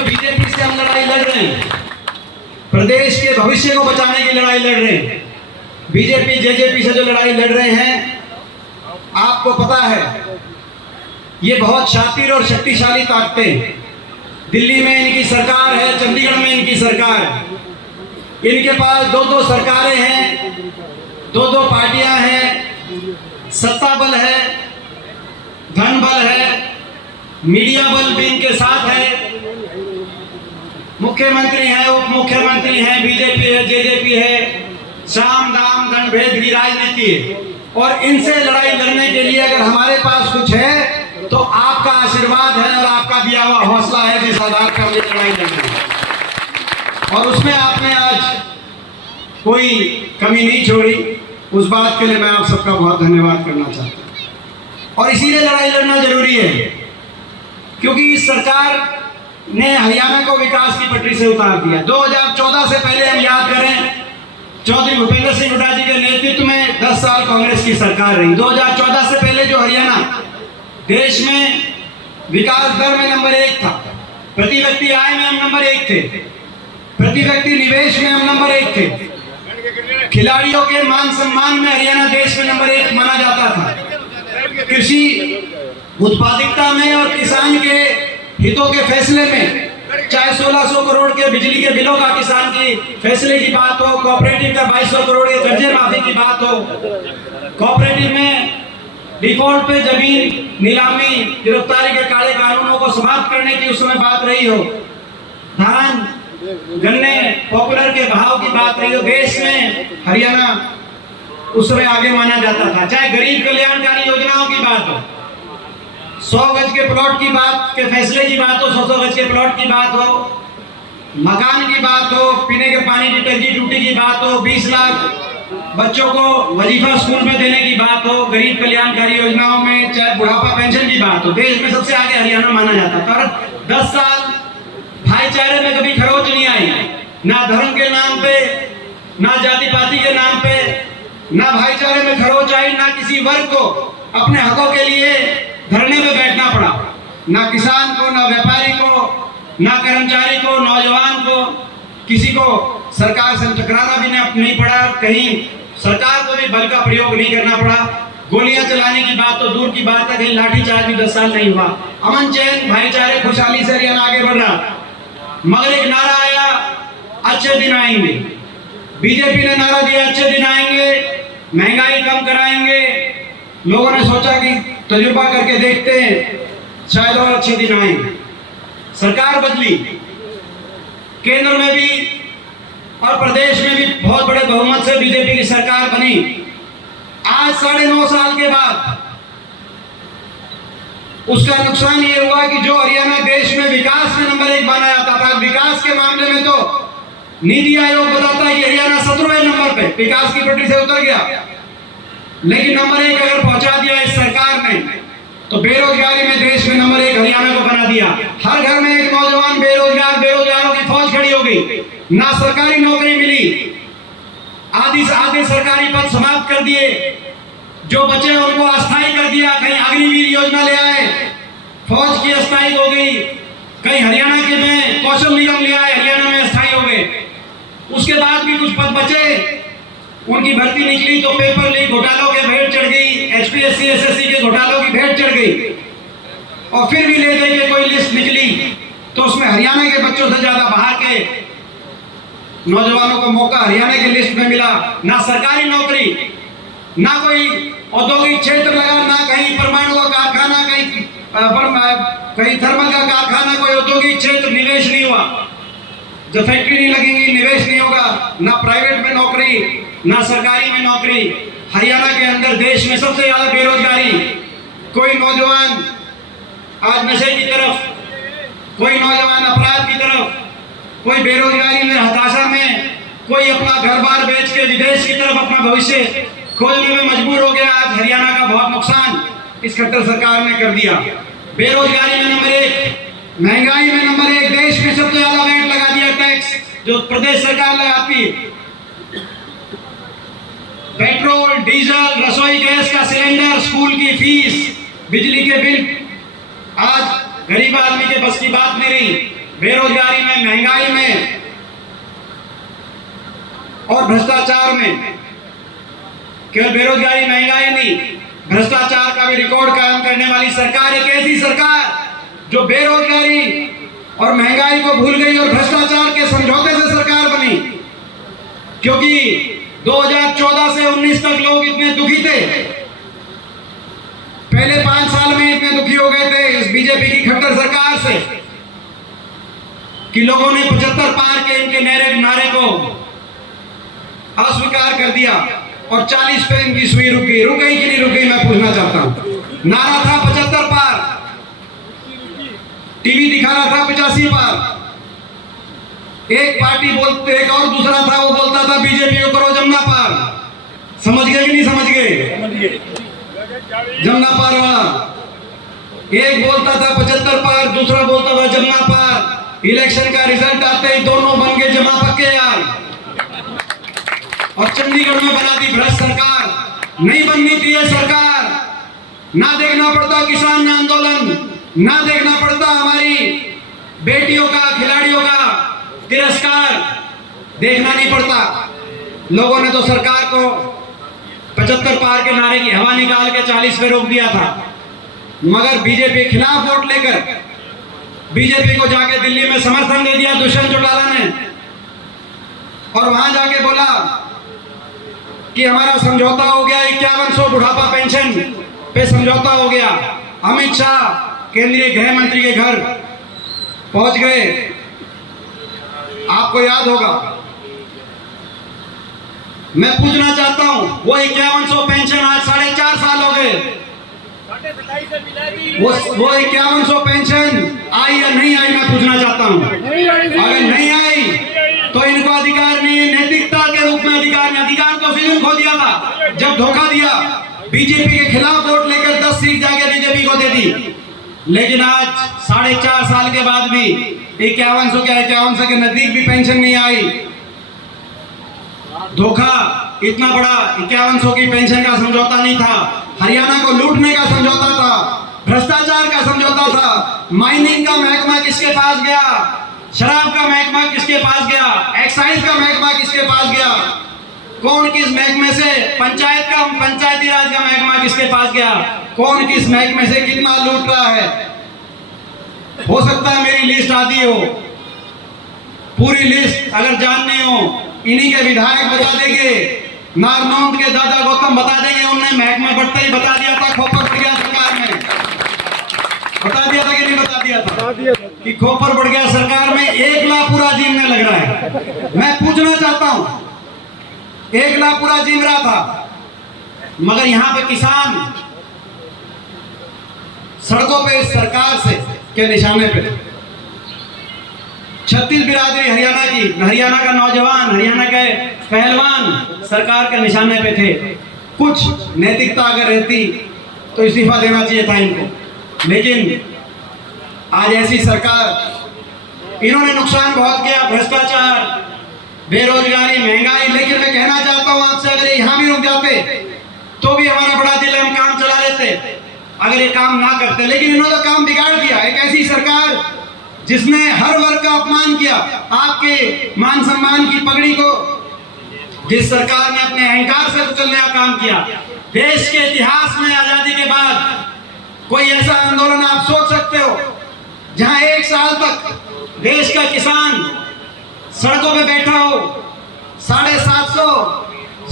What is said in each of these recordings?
जो बीजेपी से हम लड़ाई लड़ रहे हैं, प्रदेश के भविष्य को बचाने की लड़ाई लड़ रहे हैं, बीजेपी जेजेपी से जो लड़ाई लड़ रहे हैं, आपको पता है ये बहुत शातिर और शक्तिशाली ताकतें, दिल्ली में इनकी सरकार है, चंडीगढ़ में इनकी सरकार है, इनके पास दो दो सरकारें हैं, दो दो पार्टियां हैं, सत्ता बल है, धन बल है, मीडिया बल भी इनके साथ है, मुख्यमंत्री हैं, उप मुख्यमंत्री हैं, बीजेपी है, जेजेपी है, साम दाम दंड भेद की राजनीति है। और इनसे लड़ाई लड़ने के लिए अगर हमारे पास कुछ है तो आपका आशीर्वाद है और आपका दिया हुआ हौसला है जिस आधार पर ये लड़ाई लड़नी है। और उसमें आपने आज कोई कमी नहीं छोड़ी, उस बात के लिए मैं आप सबका बहुत धन्यवाद करना चाहता हूँ। और इसीलिए लड़ाई लड़ना जरूरी है क्योंकि इस सरकार ने हरियाणा को विकास की पटरी से उतार दिया। 2014 से पहले हम याद करें, चौधरी भूपेंद्र सिंह हुड्डा जी के नेतृत्व में 10 साल कांग्रेस की सरकार रही। 2014 से पहले जो हरियाणा देश में विकास दर में नंबर 1 था, प्रति व्यक्ति आय में हम नंबर 1 थे, प्रति व्यक्ति निवेश में हम नंबर 1 थे, खिलाड़ियों के मान सम्मान में हरियाणा देश में नंबर 1 माना जाता था, कृषि उत्पादकता में और किसान के हितों के फैसले में, चाहे 1600 करोड़ के बिजली के बिलों का किसान की फैसले की बात हो, कोऑपरेटिव का 2200 करोड़ के कर्जे माफी की बात हो, कोऑपरेटिव में डिफॉल्ट पे जमीन नीलामी गिरफ्तारी के काले कानूनों को समाप्त करने की उस समय बात रही हो, धान गन्ने पॉपुलर के भाव की बात रही हो, देश में हरियाणा उस समय आगे माना जाता था। चाहे गरीब कल्याणकारी योजनाओं की बात हो, 100 गज के प्लॉट की बात के फैसले की बात हो, 100 गज के प्लॉट की बात हो, मकान की बात हो, पीने के पानी की टंकी टूटी की बात हो, 20 लाख बच्चों को वजीफा स्कूल में देने की बात हो, गरीब कल्याणकारी योजनाओं में, चाहे बुढ़ापा पेंशन की बात हो, देश में सबसे आगे हरियाणा माना जाता था। और 10 साल भाईचारे में कभी खरोच नहीं आई, ना धर्म के नाम पे, ना जाति पाति के नाम पे, ना भाईचारे में खरोच आई, ना किसी वर्ग को अपने हकों के लिए धरने में बैठना पड़ा, ना किसान को, ना व्यापारी को, ना कर्मचारी को, नौजवान को, किसी को सरकार से टकराना भी नहीं पड़ा, कहीं सरकार को भी बल का प्रयोग नहीं करना पड़ा, गोलियां चलाने की बात तो दूर की बात है, कहीं लाठीचार्ज भी 10 साल नहीं हुआ, अमन चैन भाईचारे खुशहाली से हरियाणा आगे बढ़ रहा। मगर एक नारा आया, अच्छे दिन आएंगे, बीजेपी ने नारा दिया अच्छे दिन आएंगे, महंगाई कम कराएंगे। लोगों ने सोचा कि तजुर्बा करके देखते हैं, शायद और अच्छे दिन आएंगे। सरकार बदली, केंद्र में भी और प्रदेश में भी बहुत बड़े बहुमत से बीजेपी की सरकार बनी। आज 9.5 साल के बाद उसका नुकसान ये हुआ कि जो हरियाणा देश में विकास में नंबर 1 माना जाता था, विकास के मामले में तो नीति आयोग बताता है कि हरियाणा 17वें नंबर पे विकास की पटरी से उतर गया, लेकिन नंबर 1 अगर पहुंचा दिया इस सरकार ने तो बेरोजगारी में देश में नंबर 1 हरियाणा को बना दिया। हर घर में एक नौजवान बेरोजगार, बेरोजगारों की फौज खड़ी हो गई, ना सरकारी नौकरी मिली, आधे सरकारी पद समाप्त कर दिए, जो बचे उनको अस्थायी कर दिया, कहीं अग्निवीर योजना ले आए, फौज की अस्थायी हो गई, कहीं हरियाणा के में कौशल निगम ले आए, हरियाणा में अस्थायी हो गए। उसके बाद भी कुछ पद बचे, उनकी भर्ती निकली तो पेपर लीक घोटालों के भेंट चढ़ गई, एचपीएससी एसएससी के घोटालों की भेंट चढ़ गई, और फिर भी ले दे के कोई लिस्ट निकली तो उसमें हरियाणा के बच्चों से ज्यादा बाहर के नौजवानों को मौका हरियाणा की लिस्ट में मिला। ना सरकारी नौकरी, ना कोई औद्योगिक क्षेत्र लगा, ना कहीं परमाणु का कारखाना, कहीं थर्मल का कारखाना, कोई औद्योगिक क्षेत्र, निवेश नहीं हुआ। जब फैक्ट्री नहीं लगेंगी, निवेश नहीं होगा, ना प्राइवेट में नौकरी, ना सरकारी में नौकरी। हरियाणा के अंदर देश में सबसे ज्यादा बेरोजगारी, कोई नौजवान आज नशे की तरफ, कोई नौजवान अपराध की तरफ, कोई बेरोजगारी में, हताशा में, कोई अपना घर बार बेच के विदेश की तरफ अपना भविष्य खोलने में मजबूर हो गया। आज हरियाणा का बहुत नुकसान इस खट्टर सरकार ने कर दिया। बेरोजगारी में नंबर 1, महंगाई में नंबर 1, देश में सबसे ज्यादा वैट लगा दिया, टैक्स जो प्रदेश सरकार लगाती है। पेट्रोल, डीजल, रसोई गैस का सिलेंडर, स्कूल की फीस, बिजली के बिल, आज गरीब आदमी के बस की बात नहीं रही। बेरोजगारी में, महंगाई में और भ्रष्टाचार में। केवल बेरोजगारी महंगाई नहीं, भ्रष्टाचार का भी रिकॉर्ड कायम करने वाली सरकार एक ऐसी सरकार जो बेरोजगारी और महंगाई को भूल गई और भ्रष्टाचार के समझौते से सरकार बनी। क्योंकि 2014 से 19 तक लोग इतने दुखी थे, पहले 5 साल में इतने दुखी हो गए थे इस बीजेपी की खट्टर सरकार से कि लोगों ने 75 पार के इनके नारे को अस्वीकार कर दिया और 40 पे इनकी सुई रुक गई कि नहीं रुक गई, मैं पूछना चाहता हूं। नारा था 75 पार, टीवी दिखा रहा था 85 पार। एक पार्टी बोलते, एक और दूसरा था वो बोलता था बीजेपी को करो जमुना पार। समझ गए कि नहीं समझ गए? जमुना पार वाला एक बोलता था 75 पार, दूसरा बोलता था जमुना पार। इलेक्शन का रिजल्ट आते ही दोनों बन गए जमा पक्के यार, और चंडीगढ़ में बना दी भ्रष्ट सरकार। नहीं बननी थी ये सरकार। ना देखना पड़ता किसान आंदोलन, ना देखना पड़ता हमारी बेटियों का, खिलाड़ियों का तिरस्कार, देखना नहीं पड़ता। लोगों ने तो सरकार को 75 पार के नारे की हवा निकाल के 40 पे रोक दिया था। मगर बीजेपी के खिलाफ वोट लेकर बीजेपी को जाके दिल्ली में समर्थन दे दिया दुष्यंत चौटाला ने, और वहां जाके बोला कि हमारा समझौता हो गया, 5100 बुढ़ापा पेंशन पे समझौता हो गया। अमित शाह केंद्रीय गृह मंत्री के घर पहुंच गए, आपको याद होगा। मैं पूछना चाहता हूं, वो 5100 पेंशन आज 4.5 साल हो गए, वो 5100 पेंशन आई या नहीं आई, मैं पूछना चाहता हूं। अगर नहीं आई तो इनको अधिकार नहीं है, नैतिकता के रूप में अधिकार नहीं। अधिकार तो उसी दिन खो दिया था जब धोखा दिया, बीजेपी के खिलाफ वोट लेकर 10 सीट जाके बीजेपी को दे दी। लेकिन आज 4.5 साल के बाद भी 5100 के 5100 के नजदीक भी पेंशन नहीं आई। धोखा इतना बड़ा, 5100 की पेंशन का समझौता नहीं था, हरियाणा को लूटने का समझौता था, भ्रष्टाचार का समझौता था। माइनिंग का महकमा किसके पास गया, शराब का महकमा किसके पास गया, एक्साइज का महकमा किसके पास गया, कौन किस महकमे से, पंचायती राज का महकमा किसके पास गया, कौन किस महकमे से कितना लूट रहा है। हो सकता है मेरी लिस्ट आती हो, पूरी लिस्ट अगर जाननी हो इन्हीं के विधायक बता देंगे, नारनौंद के दादा गौतम बता देंगे। उन्होंने महकमा बढ़ते ही बता दिया था, खोपर बढ़ गया सरकार में, बता दिया था कि नहीं बता दिया था कि खोपर बढ़ गया सरकार में। 1 लाख पूरा जीमने लग रहा है। मैं पूछना चाहता हूं, 1 लाख पूरा जीम रहा था, मगर यहां पे किसान सड़कों पे सरकार से के निशाने पे। 36 बिरादरी हरियाणा की, हरियाणा का नौजवान, हरियाणा के पहलवान सरकार के निशाने पे थे। कुछ नैतिकता अगर रहती तो इस्तीफा देना चाहिए था इनको, लेकिन आज ऐसी सरकार, इन्होंने नुकसान बहुत किया, भ्रष्टाचार, बेरोजगारी, महंगाई। लेकिन मैं कहना चाहता हूं आपसे, अगर यहां भी रुक जाते तो भी हमारा बड़ा दिल है, हम काम चला लेते अगर ये काम ना करते। लेकिन इन्होंने तो काम बिगाड़ दिया। एक ऐसी सरकार जिसने हर वर्ग का अपमान किया, आपके मान सम्मान की पगड़ी को, जिस सरकार ने अपने अहंकार से कुचलने का काम किया। देश के इतिहास में आजादी के बाद कोई ऐसा आंदोलन आप सोच सकते हो जहां 1 साल तक देश का किसान सड़कों पे बैठा हो, 750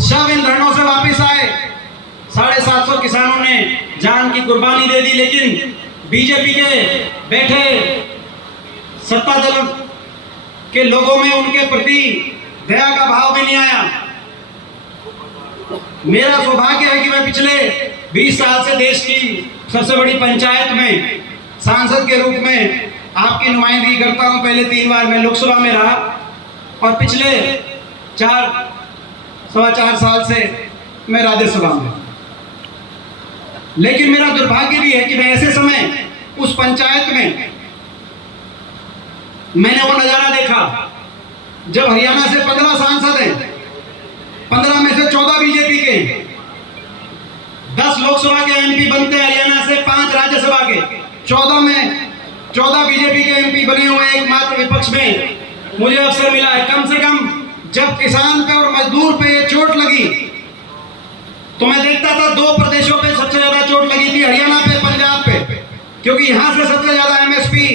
शव इन धरनों से वापस आए, 750 किसानों ने जान की कुर्बानी दे दी। लेकिन बीजेपी के बैठे सत्ता दल के लोगों में उनके प्रति दया का भाव भी नहीं आया। मेरा सौभाग्य है कि मैं पिछले 20 साल से देश की सबसे बड़ी पंचायत में सांसद के रूप में आपकी नुमाइंदगी करता हूं। पहले 3 बार मैं लोकसभा में रहा और पिछले 4-4.25 साल से मैं राज्यसभा में। लेकिन मेरा दुर्भाग्य भी है कि मैं ऐसे समय उस पंचायत में मैंने वो नजारा देखा जब हरियाणा से 15 सांसद हैं, 15 में से 14 बीजेपी के, 10 लोकसभा के एमपी बनते हैं हरियाणा से, 5 राज्यसभा के, 14 में 14 बीजेपी के एमपी बने हुए हैं एकमात्र विपक्ष में। मुझे अवसर मिला है, कम से कम जब किसान पे और मजदूर पे ये चोट लगी तो मैं देखता था 2 प्रदेशों पे सबसे ज्यादा चोट लगी थी, हरियाणा पे, पंजाब पे, क्योंकि यहां से सबसे ज्यादा एमएसपी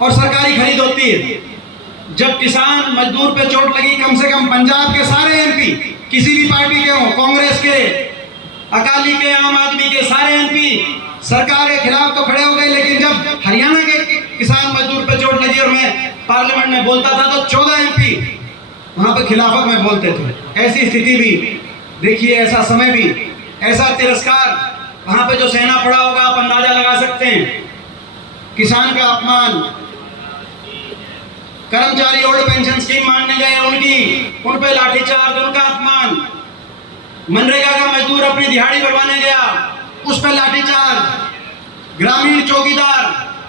और सरकारी खरीद होती है। जब किसान मजदूर पे चोट लगी, कम से कम पंजाब के सारे एमपी किसी भी पार्टी के हों, कांग्रेस के, अकाली के, आम आदमी के, सारे एमपी सरकार के खिलाफ तो खड़े हो गए, लेकिन जब हरियाणा के किसान मजदूर पे चोट लगी और मैं पार्लियामेंट में बोलता था तो 14 एमपी वहां पे खिलाफत में बोलते थे। ऐसी स्थिति भी देखिए, ऐसा समय भी, ऐसा तिरस्कार वहां पे जो सहना पड़ा होगा, आप अंदाजा लगा सकते हैं। किसान का अपमान, कर्मचारी ओल्ड पेंशन स्कीम मांगने गए उन पे लाठीचार्ज, उनका अपमान, मनरेगा का मजदूर अपनी दिहाड़ी बढ़वाने गया, उस पर लाठीचार्ज, ग्रामीण चौकीदार,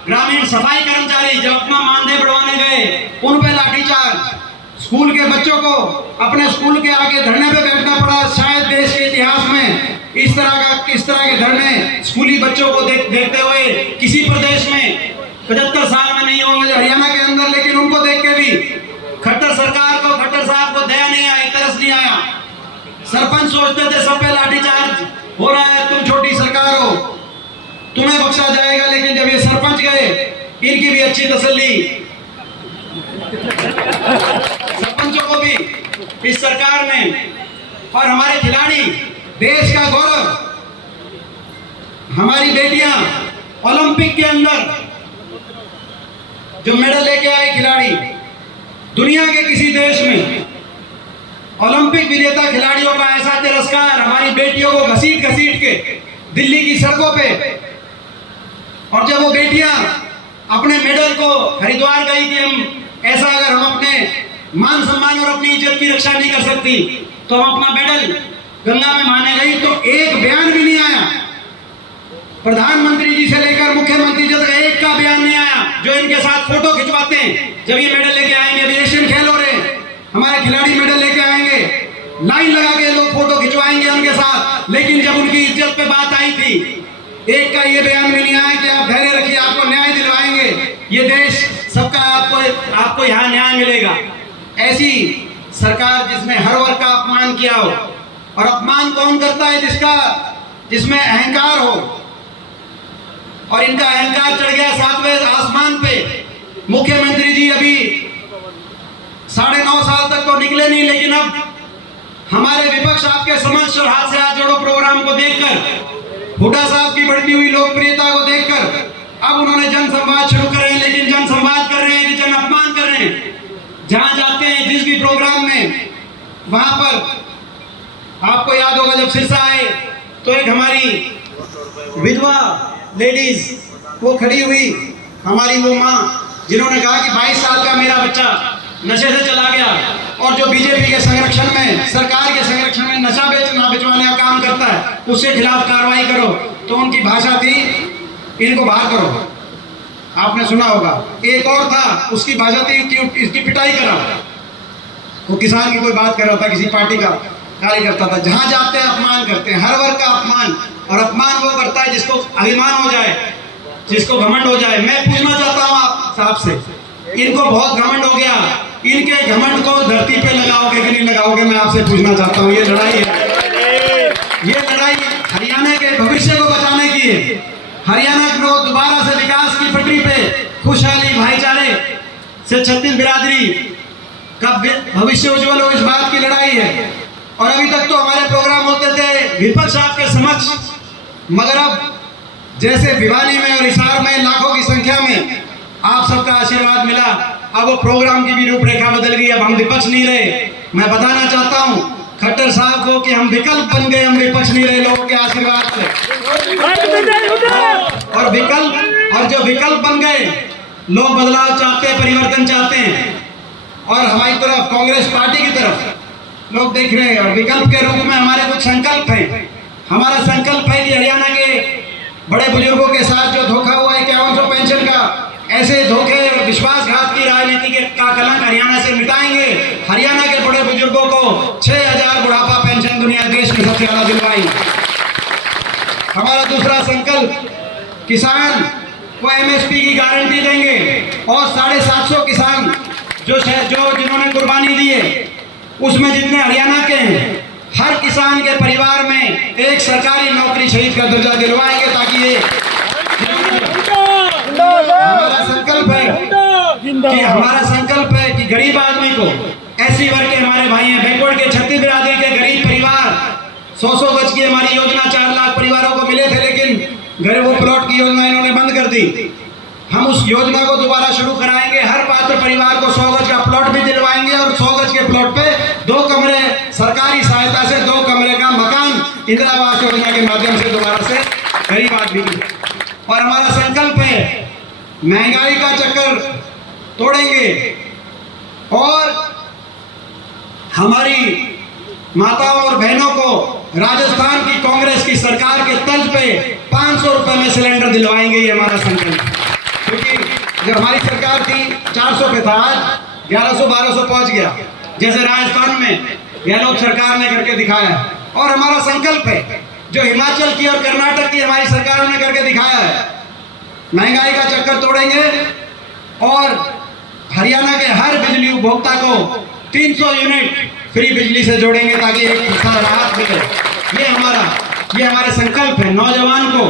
ग्रामीण सफाई कर्मचारी जब अपना मानदेय बढ़वाने गए उन पे लाठीचार्ज, स्कूल के बच्चों को अपने स्कूल के आगे धरने पे बैठना पड़ा। शायद देश के इतिहास में इस तरह के धरने स्कूली बच्चों को देखते हुए किसी प्रदेश में 75 साल में नहीं होंगे, हरियाणा के अंदर, लेकिन उनको देख के भी खट्टर सरकार को, खट्टर साहब को दया नहीं आई, तरस नहीं आया। सरपंच सोचते थे सब पे लाठीचार्ज हो रहा है, तुम छोटी सरकार हो, तुम्हें बख्शा जाएगा, लेकिन जब ये सरपंच गए इनकी भी अच्छी तसल्ली, सरपंचों को भी इस सरकार ने, और हमारे खिलाड़ी, देश का गौरव, हमारी बेटियां ओलंपिक के अंदर जो मेडल लेके आए खिलाड़ी, दुनिया के किसी देश में ओलंपिक विजेता खिलाड़ियों का ऐसा तिरस्कार, हमारी बेटियों को घसीट घसीट के दिल्ली की सड़कों पे, और जब वो बेटियां अपने मेडल को हरिद्वार गई कि हम ऐसा, अगर हम अपने मान सम्मान और अपनी इज्जत की रक्षा नहीं कर सकती तो हम अपना मेडल गंगा में माने गई, तो एक बयान भी नहीं आया, प्रधानमंत्री जी से लेकर मुख्यमंत्री जी तक एक का बयान नहीं आया। जो इनके साथ फोटो खिंचवाते हैं, जब ये मेडल लेके आएंगे, अभी एशियन खेल हो रहे हैं, हमारे खिलाड़ी मेडल लेके आएंगे, लाइन लगा के लोग फोटो खिंचवाएंगे उनके साथ, लेकिन जब उनकी इज्जत पे बात आई थी, एक का ये बयान भी नहीं आया कि आप धैर्य रखिए, आपको न्याय दिलवाएंगे, ये देश सबका, आपको यहाँ न्याय मिलेगा। ऐसी सरकार जिसने हर वर्ग का अपमान किया हो, और अपमान कौन करता है? जिसमें अहंकार हो, और इनका अहंकार चढ़ गया 7वें आसमान पे। मुख्यमंत्री जी अभी 9.5 साल तक तो निकले नहीं, लेकिन अब हमारे विपक्ष आपके समक्ष और हाथ से हाथ जोड़ो प्रोग्राम को देखकर, हुड्डा साहब की बढ़ती हुई लोकप्रियता को देखकर अब उन्होंने जन संवाद शुरू कर रहे हैं, लेकिन जन संवाद कर रहे हैं कि जन अपमान कर रहे हैं। जहां जाते हैं जिस भी प्रोग्राम में, वहां पर आपको याद होगा जब सिरसा आए तो एक हमारी विधवा लेडीज वो खड़ी हुई, हमारी वो माँ, जिन्होंने कहा कि 22 साल का मेरा बच्चा नशे से चला गया, और जो बीजेपी के संरक्षण में, सरकार के संरक्षण में नशा बेचवाने का काम करता है, उसके खिलाफ कार्रवाई करो। तो उनकी भाषा थी, इनको बाहर करो। आपने सुना होगा। एक और था, उसकी भाषा थी इसकी पिटाई करा। वो किसान की कोई बात कर रहा था, किसी पार्टी का कार्यकर्ता था। जहां जाते हैं अपमान करते हैं, हर वर्ग का अपमान, और अपमान वो करता है जिसको अभिमान हो जाए, जिसको घमंड हो जाए। मैं पूछना चाहता हूं आप साहब से, इनको बहुत घमंड हो गया, इनके घमंड को धरती पे लगाओगे कि नहीं लगाओगे? मैं आपसे पूछना चाहता हूं। ये लड़ाई है, ये लड़ाई हरियाणा के भविष्य को बचाने की है। हरियाणा को दोबारा से विकास की पटरी पे, खुशहाली, भाईचारे से छत्तीस बिरादरी का भविष्य उज्जवल हो, इस बात की लड़ाई है। और अभी तक तो हमारे प्रोग्राम होते थे विपक्ष आपके समक्ष, मगर अब जैसे भिवानी में और हिसार में लाखों की संख्या में आप सबका आशीर्वाद मिला, अब वो प्रोग्राम की भी रूपरेखा बदल गई। अब हम विपक्ष नहीं रहे। मैं बताना चाहता हूँ खट्टर साहब को कि हम विकल्प बन गए, हम विपक्ष नहीं रहे लोगों के आशीर्वाद से। और जो विकल्प बन गए, लोग बदलाव चाहते हैं, परिवर्तन चाहते हैं, और हमारी तरफ कांग्रेस पार्टी की तरफ लोग देख रहे हैं। और विकल्प के रूप में हमारे कुछ संकल्प हैं। हमारा संकल्प है कि हरियाणा के बड़े बुजुर्गों के साथ जो धोखा हुआ है 5100 पेंशन का, ऐसे धोखे और विश्वासघात की राजनीति का कलंक हरियाणा से मिटाएंगे। हरियाणा के बड़े बुजुर्गों को 6000 बुढ़ापा पेंशन दुनिया देश में सबसे ज्यादा दिलवाएंगे। हमारा दूसरा संकल्प, किसान वो MSP की गारंटी देंगे और 750 किसान जो जिन्होंने कुर्बानी दी है उसमें जितने हरियाणा के हैं हर किसान के परिवार में एक सरकारी नौकरी शहीद का दर्जा दिलवाएंगे ताकि ये हमारा संकल्प है कि गरीब आदमी को ऐसी वर्ग के हमारे भाई हैं बैकवर्ड के छत्तीस बिरादरी के गरीब परिवार 100 गज की हमारी योजना 4 लाख परिवारों को मिले थे लेकिन गरीबों प्लॉट की योजना इन्होंने बंद कर दी। हम उस योजना को दोबारा शुरू कराएंगे। हर पात्र परिवार को 100 गज का प्लॉट भी दिलवाएंगे और 100 गज के प्लॉट पे 2 कमरे सरकारी सहायता से 2 कमरे का मकान इंदिरा आवास योजना के माध्यम से दोबारा से गरीब आदमी को। और हमारा संकल्प है महंगाई का चक्कर तोड़ेंगे और हमारी माताओं और बहनों को राजस्थान की कांग्रेस की सरकार के तर्ज पे 500 रुपए में सिलेंडर दिलवाएंगे। ये हमारा संकल्प, क्योंकि जब हमारी सरकार थी 400 पे था, आज 1100-1200 पहुंच गया, जैसे राजस्थान में गहलोत सरकार ने करके दिखाया है। और हमारा संकल्प है जो हिमाचल की और कर्नाटक की हमारी सरकारों ने करके दिखाया है, महंगाई का चक्कर तोड़ेंगे और हरियाणा के हर बिजली उपभोक्ता को 300 यूनिट फ्री बिजली से जोड़ेंगे ताकि एक राहत मिले। ये हमारे संकल्प है। नौजवान को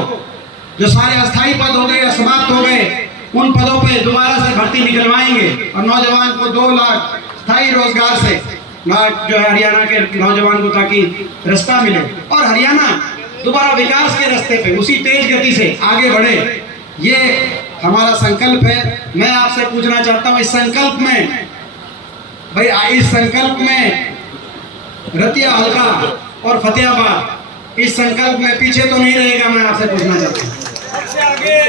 जो सारे अस्थायी पद हो गए या समाप्त हो गए उन पदों पे दोबारा से भर्ती निकलवाएंगे और नौजवान को 2 लाख स्थायी रोजगार से जो है हरियाणा के नौजवान को ताकि रास्ता मिले और हरियाणा दोबारा विकास के रास्ते पे उसी तेज गति से आगे बढ़े। ये हमारा संकल्प है। मैं आपसे पूछना चाहता हूँ इस संकल्प में रतिया हल्का और फतेहाबाद इस संकल्प में पीछे तो नहीं रहेगा। मैं आपसे पूछना चाहता हूँ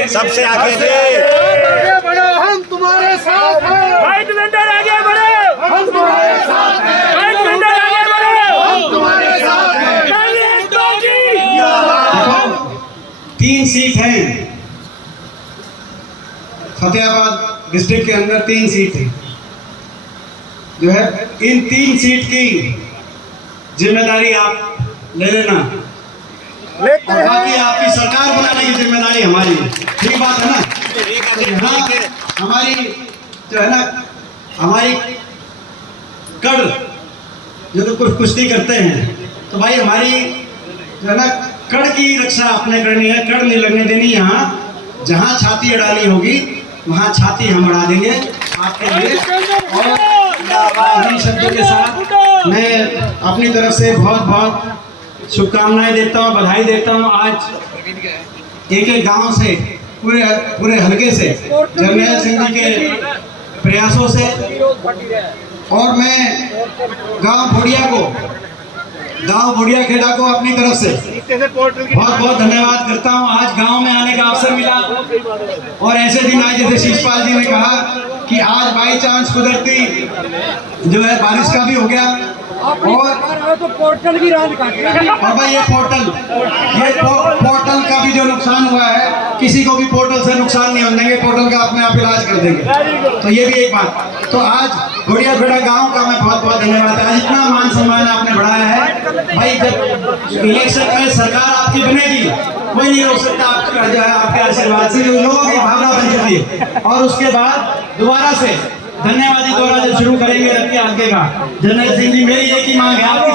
सबसे आगे बढ़ो, हम तुम्हारे साथ हैं। भाई देवेंद्र आगे बढ़ो, हम तुम्हारे साथ हैं। भाई देवेंद्र आगे बढ़ो, हम तुम्हारे साथ हैं। कांग्रेस पार्टी। 3 सीट हैं फतेहाबाद डिस्ट्रिक्ट के अंदर, 3 सीट है जो है। इन 3 सीट की जिम्मेदारी आप ले लेना और बाकी आपकी सरकार बनाने की जिम्मेदारी हमारी है। ठीक बात है ना? तो यहाँ हमारी जो है ना हमारी कड़ जो तो कुछ कुश्ती करते हैं तो भाई हमारी जो है ना कड़ की रक्षा आपने करनी है, कड़ नहीं लगने देनी। यहाँ जहाँ छाती अड़ानी होगी वहाँ छाती हम अड़ा देंगे आपके लिए। और इन्हीं शब्दों के साथ मैं अपनी तरफ से बहुत बहुत शुभकामनाएं देता हूँ, बधाई देता हूँ। आज एक गांव से पूरे हलके से जर्नैल सिंह जी के प्रयासों से और मैं गांव भोड़िया खेड़ा को अपनी तरफ से बहुत बहुत धन्यवाद करता हूं। आज गांव में आने का अवसर मिला और ऐसे दिन आए जैसे शिषपाल जी ने कहा कि आज बाई चांस कुदरती जो है बारिश का भी हो गया और तो पोर्टल भी राज और भाई ये पोर्टल का भी जो नुकसान हुआ है किसी को भी पोर्टल से नुकसान नहीं होने देंगे, पोर्टल का अपने आप इलाज कर देंगे। तो ये भी एक बात। तो आज घोड़िया खेड़ा गांव का मैं बहुत बहुत धन्यवाद। आज इतना मान सम्मान आपने बढ़ाया है भाई। जब इलेक्शन में सरकार आपकी बनेगी कोई नहीं रोक सकता आपका जो है आपके आशीर्वाद से जो लोगों की भावना बन चुकी है। और उसके बाद दोबारा से धन्यवादी दौरा जब शुरू करेंगे रतिया हल्के का, जर्नैल सिंह जी मेरी एक ही मांग है आपकी